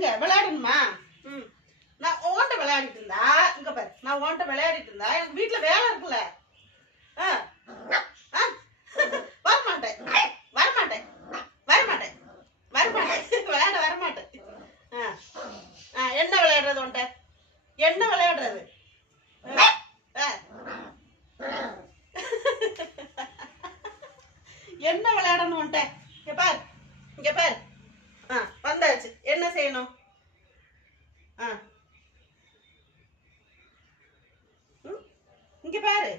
எங்க விளையாடணுமா? நான் ஓண்ட விளையாடிட்டு இருந்தா இங்க பாரு, நான் ஓண்ட விளையாடிட்டு இருந்தா எனக்கு வீட்டுல வேலை இருக்குல்ல. வரமாட்டேன் வரமாட்டேன் வரமாட்டேன் வரமாட்டேன் விளையாட வரமாட்டேன். என்ன விளையாடுறது உன்ட்ட? என்ன விளையாடுறது? என்ன விளையாடணும் உன்ட்ட? இங்க பாரு, இங்க பாரு. வந்தாச்சு. என்ன செய்யணும்? இங்க பாரு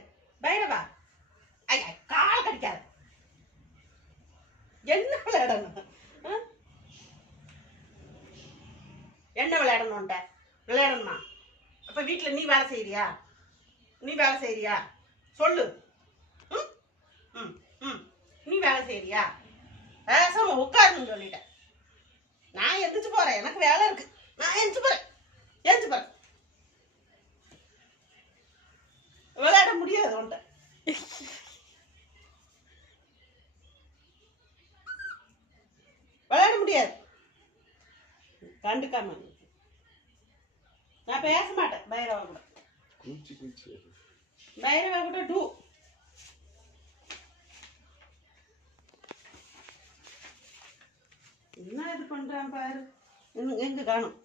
பைரவா, ஐயா கால் கடிக்காத. என்ன விளையாடணும்? என்ன விளையாடணும்ட்ட? விளையாடணுமா? அப்ப வீட்டுல நீ வேலை செய்யறியா? நீ வேலை செய்யறியா சொல்லு. நீ வேலை செய்யறியா? பேசாம உட்காருன்னு சொல்லிட்டேன். நான் எந்திரிச்சு போறேன், எனக்கு வேலை இருக்கு. நான் எந்திரிச்சு போறேன், எந்திரிச்சு போறேன். விளையாட முடியாது உன்ட்ட. விளையாட முடியாது. கண்டுக்காம நான் பேச மாட்டேன் பைரவா கூட. பைரவா கூட டூ. என்ன இது பண்றான் பாரு. எங்க காணும்?